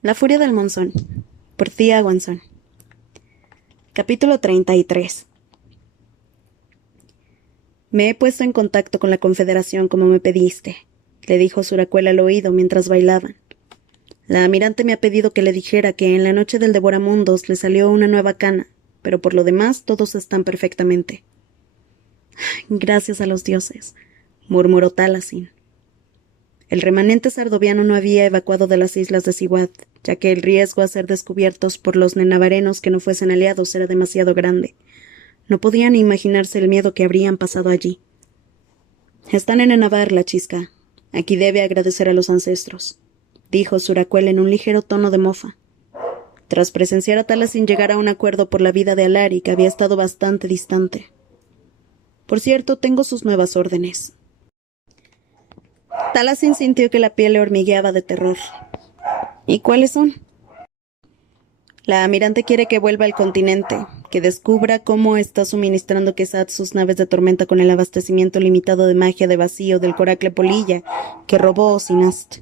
La furia del monzón, por Thea Swanson. Capítulo 33. Me he puesto en contacto con la Confederación como me pediste, le dijo Suracuel al oído mientras bailaban. La almirante me ha pedido que le dijera que en la noche del devoramundos le salió una nueva cana, pero por lo demás todos están perfectamente. Gracias a los dioses, murmuró Talasin. El remanente sardoviano no había evacuado de las islas de Siwad, ya que el riesgo a ser descubiertos por los nenavarenos que no fuesen aliados era demasiado grande. No podían imaginarse el miedo que habrían pasado allí. Están en Nenavar, la chisca. Aquí debe agradecer a los ancestros, dijo Suracuel en un ligero tono de mofa. Tras presenciar a Talasin llegar a un acuerdo por la vida de Alaric, había estado bastante distante. Por cierto, tengo sus nuevas órdenes. Talasin sintió que la piel le hormigueaba de terror. ¿Y cuáles son? La almirante quiere que vuelva al continente, que descubra cómo está suministrando Kesat sus naves de tormenta con el abastecimiento limitado de magia de vacío del coracle Polilla que robó Osinast.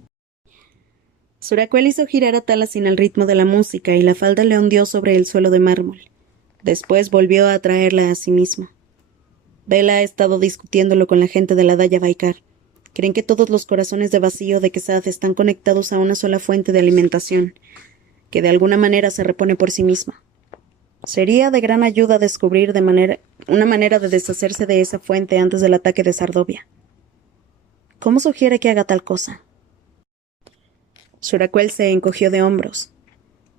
Suracuel hizo girar a Talasin al ritmo de la música y la falda le hundió sobre el suelo de mármol. Después volvió a atraerla a sí mismo. Bela ha estado discutiéndolo con la gente de la Daya Baikar. Creen que todos los corazones de vacío de Kesat están conectados a una sola fuente de alimentación, que de alguna manera se repone por sí misma. Sería de gran ayuda descubrir una manera de deshacerse de esa fuente antes del ataque de Sardovia. ¿Cómo sugiere que haga tal cosa? Suracuel se encogió de hombros.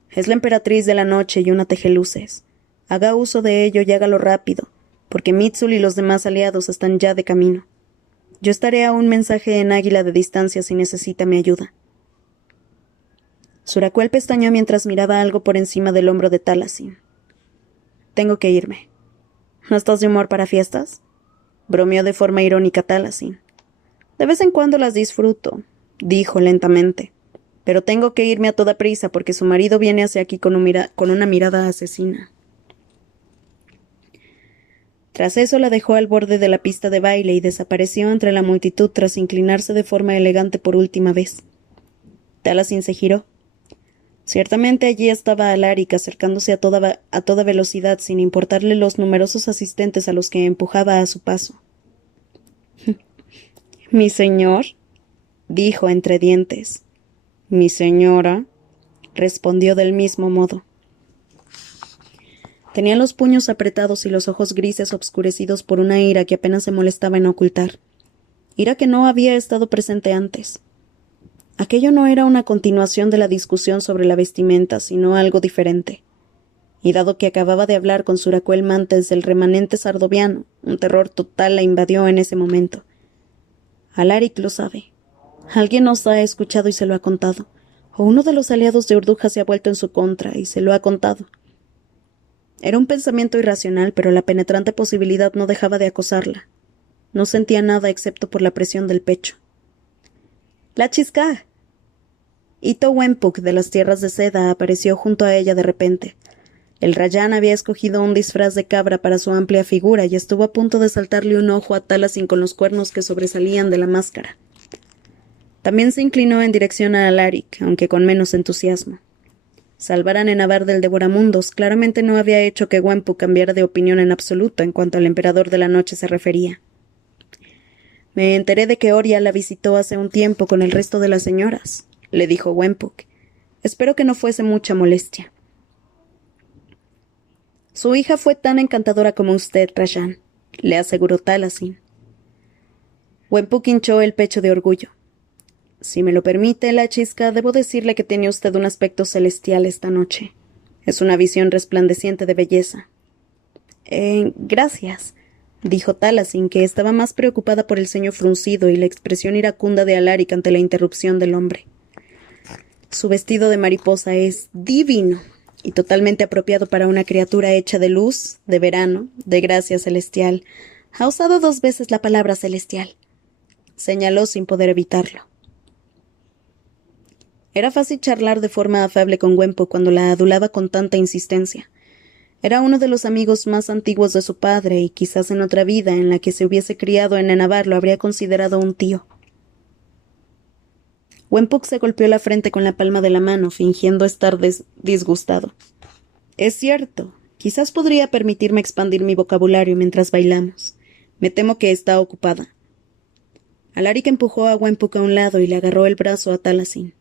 Es la emperatriz de la noche y una tejeluces. Haga uso de ello y hágalo rápido, porque Mitsul y los demás aliados están ya de camino. Yo estaré a un mensaje en águila de distancia si necesita mi ayuda. Suracuel pestañeó mientras miraba algo por encima del hombro de Talasin. Tengo que irme. ¿No estás de humor para fiestas? Bromeó de forma irónica Talasin. De vez en cuando las disfruto, dijo lentamente. Pero tengo que irme a toda prisa porque su marido viene hacia aquí con una mirada asesina. Tras eso la dejó al borde de la pista de baile y desapareció entre la multitud tras inclinarse de forma elegante por última vez. Talasin se giró. Ciertamente allí estaba Alaric acercándose a toda velocidad sin importarle los numerosos asistentes a los que empujaba a su paso. «¿Mi señor?» dijo entre dientes. «¿Mi señora?» respondió del mismo modo. Tenía los puños apretados y los ojos grises obscurecidos por una ira que apenas se molestaba en ocultar. Ira que no había estado presente antes. Aquello no era una continuación de la discusión sobre la vestimenta, sino algo diferente. Y dado que acababa de hablar con Suracuel Mantes del remanente sardoviano, un terror total la invadió en ese momento. Alaric lo sabe. Alguien nos ha escuchado y se lo ha contado. O uno de los aliados de Urduja se ha vuelto en su contra y se lo ha contado. Era un pensamiento irracional, pero la penetrante posibilidad no dejaba de acosarla. No sentía nada excepto por la presión del pecho. ¡La chisca! Ito Wempuk de las tierras de seda apareció junto a ella de repente. El Rayán había escogido un disfraz de cabra para su amplia figura y estuvo a punto de saltarle un ojo a Talasin con los cuernos que sobresalían de la máscara. También se inclinó en dirección a Alaric, aunque con menos entusiasmo. Salvar a Nenavar del devoramundos claramente no había hecho que Wempuk cambiara de opinión en absoluto en cuanto al emperador de la noche se refería. Me enteré de que Oria la visitó hace un tiempo con el resto de las señoras, le dijo Wempuk. Espero que no fuese mucha molestia. Su hija fue tan encantadora como usted, Rayán, le aseguró Talasin. Wempuk hinchó el pecho de orgullo. Si me lo permite, la chisca, debo decirle que tiene usted un aspecto celestial esta noche. Es una visión resplandeciente de belleza. Gracias, dijo Talasin, que estaba más preocupada por el ceño fruncido y la expresión iracunda de Alaric ante la interrupción del hombre. Su vestido de mariposa es divino y totalmente apropiado para una criatura hecha de luz, de verano, de gracia celestial. Ha usado 2 veces la palabra celestial. Señaló sin poder evitarlo. Era fácil charlar de forma afable con Wempuk cuando la adulaba con tanta insistencia. Era uno de los amigos más antiguos de su padre y quizás en otra vida en la que se hubiese criado en Nenavar lo habría considerado un tío. Wempuk se golpeó la frente con la palma de la mano, fingiendo estar disgustado. Es cierto. Quizás podría permitirme expandir mi vocabulario mientras bailamos. Me temo que está ocupada. Alaric empujó a Wempuk a un lado y le agarró el brazo a Taliesin.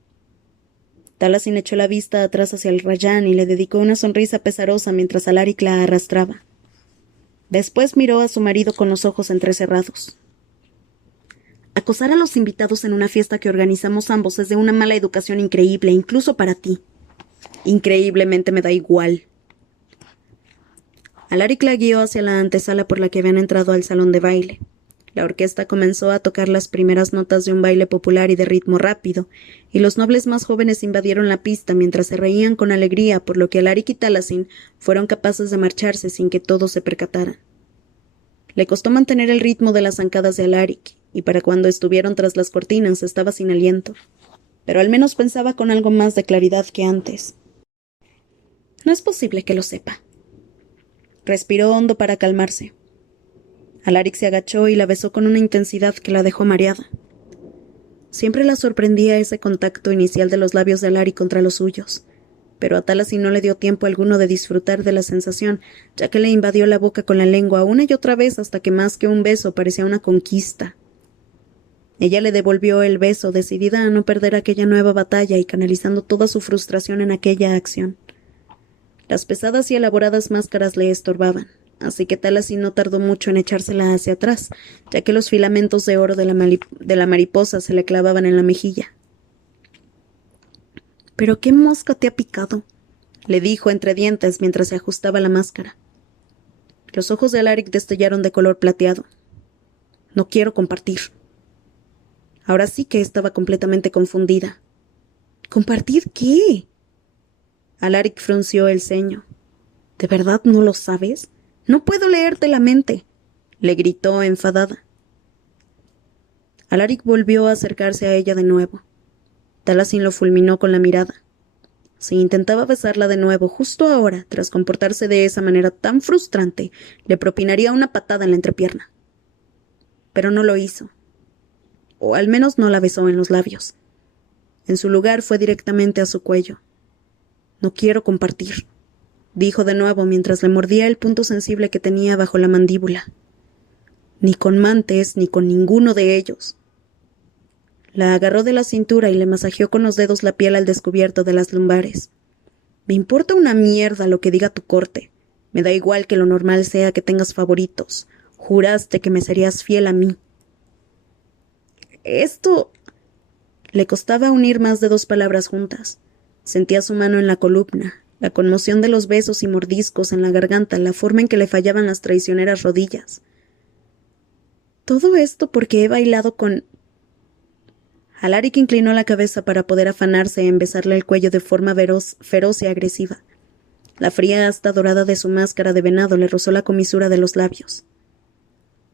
Taliesin echó la vista atrás hacia el Rayán y le dedicó una sonrisa pesarosa mientras Alaric la arrastraba. Después miró a su marido con los ojos entrecerrados. Acosar a los invitados en una fiesta que organizamos ambos es de una mala educación increíble, incluso para ti. Increíblemente me da igual. Alaric la guió hacia la antesala por la que habían entrado al salón de baile. La orquesta comenzó a tocar las primeras notas de un baile popular y de ritmo rápido, y los nobles más jóvenes invadieron la pista mientras se reían con alegría, por lo que Alaric y Taliesin fueron capaces de marcharse sin que todos se percataran. Le costó mantener el ritmo de las zancadas de Alaric, y para cuando estuvieron tras las cortinas estaba sin aliento, pero al menos pensaba con algo más de claridad que antes. No es posible que lo sepa. Respiró hondo para calmarse. Alaric se agachó y la besó con una intensidad que la dejó mareada. Siempre la sorprendía ese contacto inicial de los labios de Alaric contra los suyos, pero a Taliesin no le dio tiempo alguno de disfrutar de la sensación, ya que le invadió la boca con la lengua una y otra vez hasta que más que un beso parecía una conquista. Ella le devolvió el beso, decidida a no perder aquella nueva batalla y canalizando toda su frustración en aquella acción. Las pesadas y elaboradas máscaras le estorbaban, así que Taliesin no tardó mucho en echársela hacia atrás, ya que los filamentos de oro de la mariposa se le clavaban en la mejilla. —¿Pero qué mosca te ha picado? —le dijo entre dientes mientras se ajustaba la máscara. Los ojos de Alaric destellaron de color plateado. —No quiero compartir. Ahora sí que estaba completamente confundida. —¿Compartir qué? Alaric frunció el ceño. —¿De verdad no lo sabes? —No puedo leerte la mente —le gritó enfadada. Alaric volvió a acercarse a ella de nuevo. Taliesin lo fulminó con la mirada. Si intentaba besarla de nuevo justo ahora, tras comportarse de esa manera tan frustrante, le propinaría una patada en la entrepierna. Pero no lo hizo. O al menos no la besó en los labios. En su lugar fue directamente a su cuello. —No quiero compartir —dijo de nuevo mientras le mordía el punto sensible que tenía bajo la mandíbula. —Ni con Mantes, ni con ninguno de ellos. La agarró de la cintura y le masajeó con los dedos la piel al descubierto de las lumbares. —Me importa una mierda lo que diga tu corte. Me da igual que lo normal sea que tengas favoritos. Juraste que me serías fiel a mí. Esto... Le costaba unir más de 2 palabras juntas. Sentía su mano en la columna, la conmoción de los besos y mordiscos en la garganta, la forma en que le fallaban las traicioneras rodillas. Todo esto porque he bailado con... Alaric inclinó la cabeza para poder afanarse en besarle el cuello de forma feroz y agresiva. La fría asta dorada de su máscara de venado le rozó la comisura de los labios.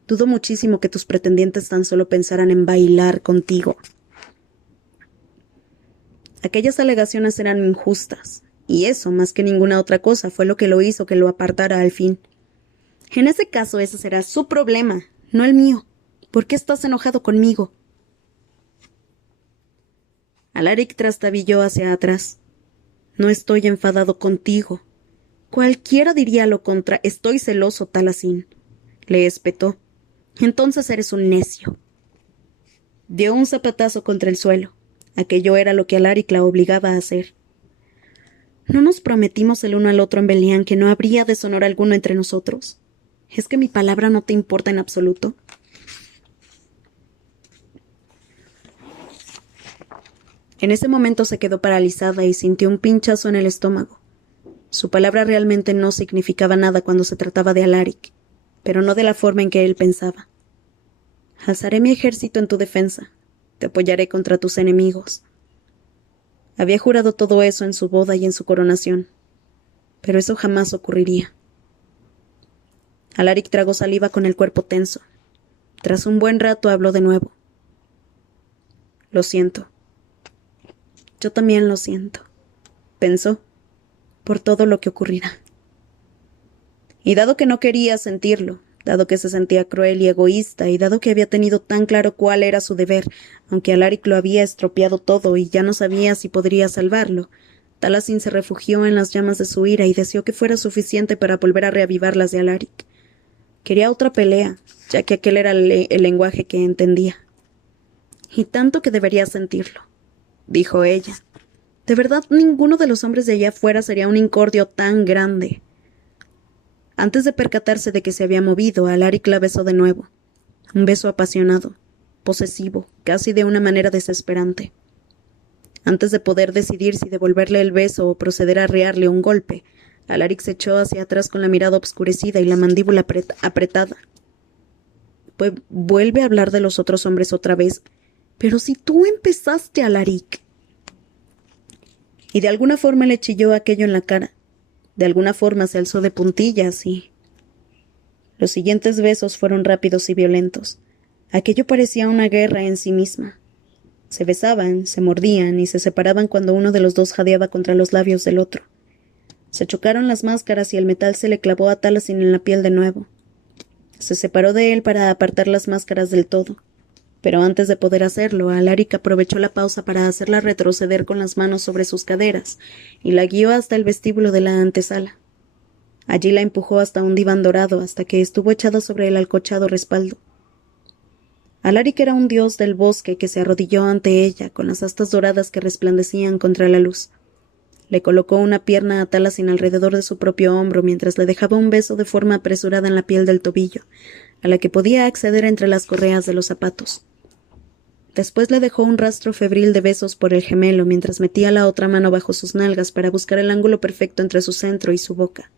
Dudo muchísimo que tus pretendientes tan solo pensaran en bailar contigo. Aquellas alegaciones eran injustas, y eso, más que ninguna otra cosa, fue lo que lo hizo que lo apartara al fin. En ese caso, ese será su problema, no el mío. ¿Por qué estás enojado conmigo? Alaric trastabilló hacia atrás. No estoy enfadado contigo. Cualquiera diría lo contra. Estoy celoso, Taliesin. Le espetó. Entonces eres un necio. Dio un zapatazo contra el suelo. Aquello era lo que Alaric la obligaba a hacer. ¿No nos prometimos el uno al otro en Belián que no habría deshonor alguno entre nosotros? ¿Es que mi palabra no te importa en absoluto? En ese momento se quedó paralizada y sintió un pinchazo en el estómago. Su palabra realmente no significaba nada cuando se trataba de Alaric, pero no de la forma en que él pensaba. Alzaré mi ejército en tu defensa. Te apoyaré contra tus enemigos. Había jurado todo eso en su boda y en su coronación, pero eso jamás ocurriría. Alaric tragó saliva con el cuerpo tenso. Tras un buen rato habló de nuevo. Lo siento. Yo también lo siento, pensó, por todo lo que ocurrirá. Y dado que no quería sentirlo, dado que se sentía cruel y egoísta, y dado que había tenido tan claro cuál era su deber, aunque Alaric lo había estropeado todo y ya no sabía si podría salvarlo. Taliesin se refugió en las llamas de su ira y deseó que fuera suficiente para volver a reavivar las de Alaric. Quería otra pelea, ya que aquel era el lenguaje que entendía. Y tanto que debería sentirlo, dijo ella. De verdad, ninguno de los hombres de allá afuera sería un incordio tan grande. Antes de percatarse de que se había movido, Alaric la besó de nuevo. Un beso apasionado, posesivo, casi de una manera desesperante. Antes de poder decidir si devolverle el beso o proceder a arrearle un golpe, Alaric se echó hacia atrás con la mirada obscurecida y la mandíbula apretada. Pues vuelve a hablar de los otros hombres otra vez. Pero si tú empezaste, Alaric. Y de alguna forma le chilló aquello en la cara. De alguna forma se alzó de puntillas y... Los siguientes besos fueron rápidos y violentos. Aquello parecía una guerra en sí misma. Se besaban, se mordían y se separaban cuando uno de los dos jadeaba contra los labios del otro. Se chocaron las máscaras y el metal se le clavó a Taliesin en la piel de nuevo. Se separó de él para apartar las máscaras del todo. Pero antes de poder hacerlo, Alaric aprovechó la pausa para hacerla retroceder con las manos sobre sus caderas y la guió hasta el vestíbulo de la antesala. Allí la empujó hasta un diván dorado hasta que estuvo echada sobre el alcochado respaldo. Alaric era un dios del bosque que se arrodilló ante ella con las astas doradas que resplandecían contra la luz. Le colocó una pierna a Taliesin alrededor de su propio hombro mientras le dejaba un beso de forma apresurada en la piel del tobillo, a la que podía acceder entre las correas de los zapatos. Después le dejó un rastro febril de besos por el gemelo mientras metía la otra mano bajo sus nalgas para buscar el ángulo perfecto entre su centro y su boca.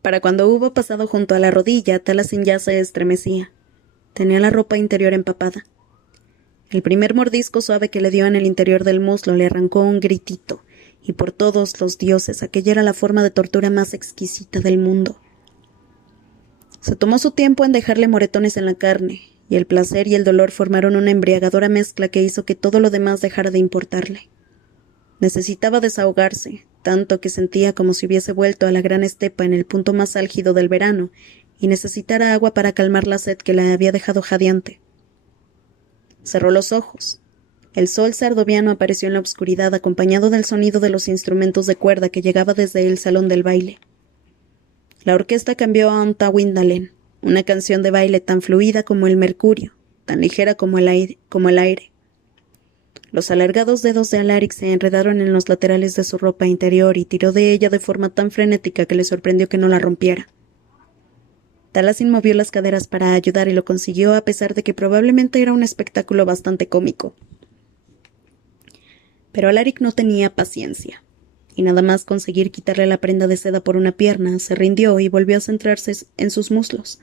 Para cuando hubo pasado junto a la rodilla, Taliesin ya se estremecía. Tenía la ropa interior empapada. El primer mordisco suave que le dio en el interior del muslo le arrancó un gritito, y por todos los dioses aquella era la forma de tortura más exquisita del mundo. Se tomó su tiempo en dejarle moretones en la carne, y el placer y el dolor formaron una embriagadora mezcla que hizo que todo lo demás dejara de importarle. Necesitaba desahogarse, tanto que sentía como si hubiese vuelto a la gran estepa en el punto más álgido del verano, y necesitara agua para calmar la sed que la había dejado jadeante. Cerró los ojos. El sol sardoviano apareció en la oscuridad acompañado del sonido de los instrumentos de cuerda que llegaba desde el salón del baile. La orquesta cambió a un Tawindalen, una canción de baile tan fluida como el mercurio, tan ligera como el aire. Los alargados dedos de Alaric se enredaron en los laterales de su ropa interior y tiró de ella de forma tan frenética que le sorprendió que no la rompiera. Taliesin movió las caderas para ayudar y lo consiguió a pesar de que probablemente era un espectáculo bastante cómico. Pero Alaric no tenía paciencia, y nada más conseguir quitarle la prenda de seda por una pierna, se rindió y volvió a centrarse en sus muslos.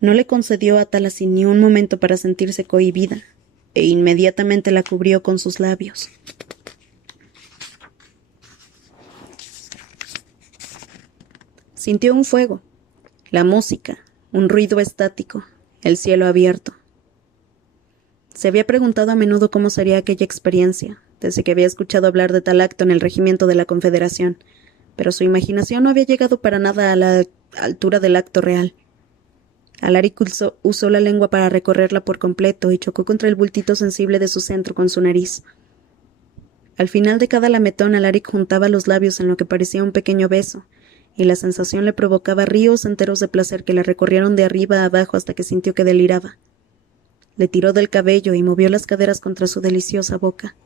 No le concedió a Taliesin ni un momento para sentirse cohibida, e inmediatamente la cubrió con sus labios. Sintió un fuego, la música, un ruido estático, el cielo abierto. Se había preguntado a menudo cómo sería aquella experiencia, desde que había escuchado hablar de tal acto en el regimiento de la Confederación, pero su imaginación no había llegado para nada a la altura del acto real. Alaric usó la lengua para recorrerla por completo y chocó contra el bultito sensible de su centro con su nariz. Al final de cada lametón, Alaric juntaba los labios en lo que parecía un pequeño beso, y la sensación le provocaba ríos enteros de placer que la recorrieron de arriba a abajo hasta que sintió que deliraba. Le tiró del cabello y movió las caderas contra su deliciosa boca.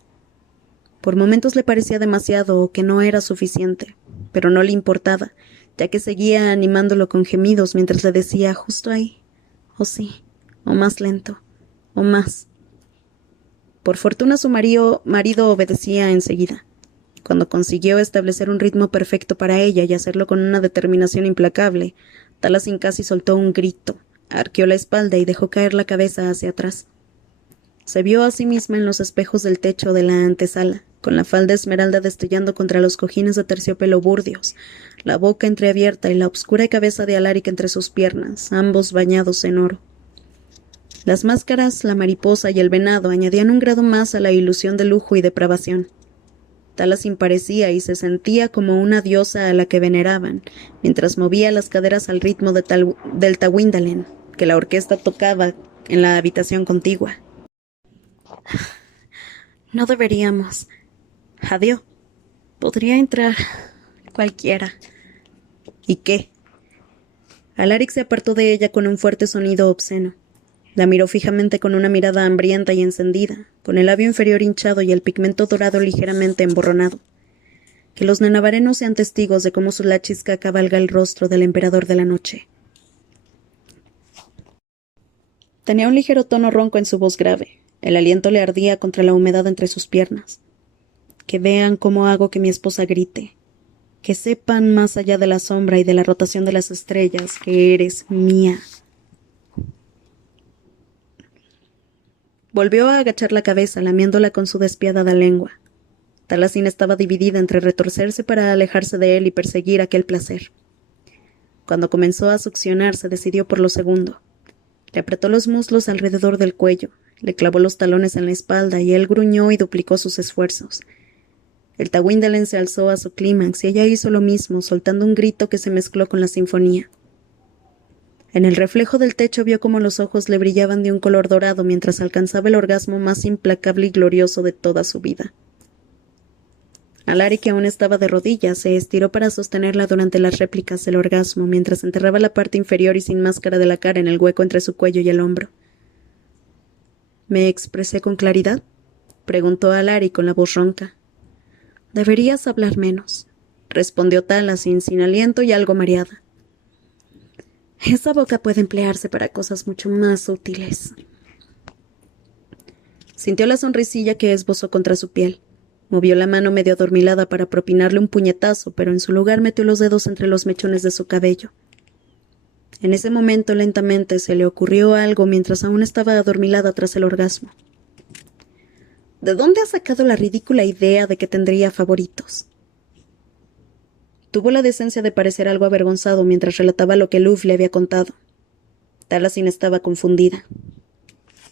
Por momentos le parecía demasiado o que no era suficiente, pero no le importaba, ya que seguía animándolo con gemidos mientras le decía justo ahí, o sí, o más lento, o más. Por fortuna su marido obedecía enseguida. Cuando consiguió establecer un ritmo perfecto para ella y hacerlo con una determinación implacable, Taliesin casi soltó un grito, arqueó la espalda y dejó caer la cabeza hacia atrás. Se vio a sí misma en los espejos del techo de la antesala, con la falda esmeralda destellando contra los cojines de terciopelo burdeos, la boca entreabierta y la obscura cabeza de Alaric entre sus piernas, ambos bañados en oro. Las máscaras, la mariposa y el venado añadían un grado más a la ilusión de lujo y depravación. Talasin parecía y se sentía como una diosa a la que veneraban, mientras movía las caderas al ritmo del Tawindalen, que la orquesta tocaba en la habitación contigua. No deberíamos. Adiós. Podría entrar cualquiera. ¿Y qué? Alaric se apartó de ella con un fuerte sonido obsceno. La miró fijamente con una mirada hambrienta y encendida, con el labio inferior hinchado y el pigmento dorado ligeramente emborronado. Que los nenavarenos sean testigos de cómo su lachisca cabalga el rostro del emperador de la noche. Tenía un ligero tono ronco en su voz grave. El aliento le ardía contra la humedad entre sus piernas. Que vean cómo hago que mi esposa grite. Que sepan, más allá de la sombra y de la rotación de las estrellas, que eres mía. Volvió a agachar la cabeza, lamiéndola con su despiadada lengua. Talasin estaba dividida entre retorcerse para alejarse de él y perseguir aquel placer. Cuando comenzó a succionar, se decidió por lo segundo. Le apretó los muslos alrededor del cuello, le clavó los talones en la espalda y él gruñó y duplicó sus esfuerzos. El Tawindalen se alzó a su clímax y ella hizo lo mismo, soltando un grito que se mezcló con la sinfonía. En el reflejo del techo vio cómo los ojos le brillaban de un color dorado mientras alcanzaba el orgasmo más implacable y glorioso de toda su vida. Alaric, que aún estaba de rodillas, se estiró para sostenerla durante las réplicas del orgasmo, mientras enterraba la parte inferior y sin máscara de la cara en el hueco entre su cuello y el hombro. ¿Me expresé con claridad?, preguntó Alaric con la voz ronca. Deberías hablar menos, respondió Talasin sin aliento y algo mareada. Esa boca puede emplearse para cosas mucho más útiles. Sintió la sonrisilla que esbozó contra su piel. Movió la mano medio adormilada para propinarle un puñetazo, pero en su lugar metió los dedos entre los mechones de su cabello. En ese momento, lentamente, se le ocurrió algo mientras aún estaba adormilada tras el orgasmo. ¿De dónde ha sacado la ridícula idea de que tendría favoritos? Tuvo la decencia de parecer algo avergonzado mientras relataba lo que Luf le había contado. Talasin estaba confundida.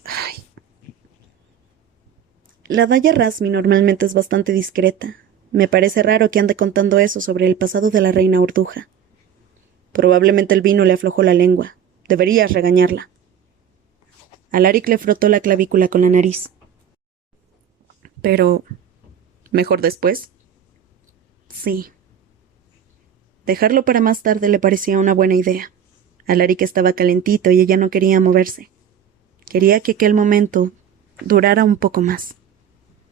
Ay. La Daya Razmi normalmente es bastante discreta. Me parece raro que ande contando eso sobre el pasado de la reina Urduja. Probablemente el vino le aflojó la lengua. Deberías regañarla. Alaric le frotó la clavícula con la nariz. Pero, ¿mejor después? Sí. Dejarlo para más tarde le parecía una buena idea. Alaric estaba calentito y ella no quería moverse. Quería que aquel momento durara un poco más.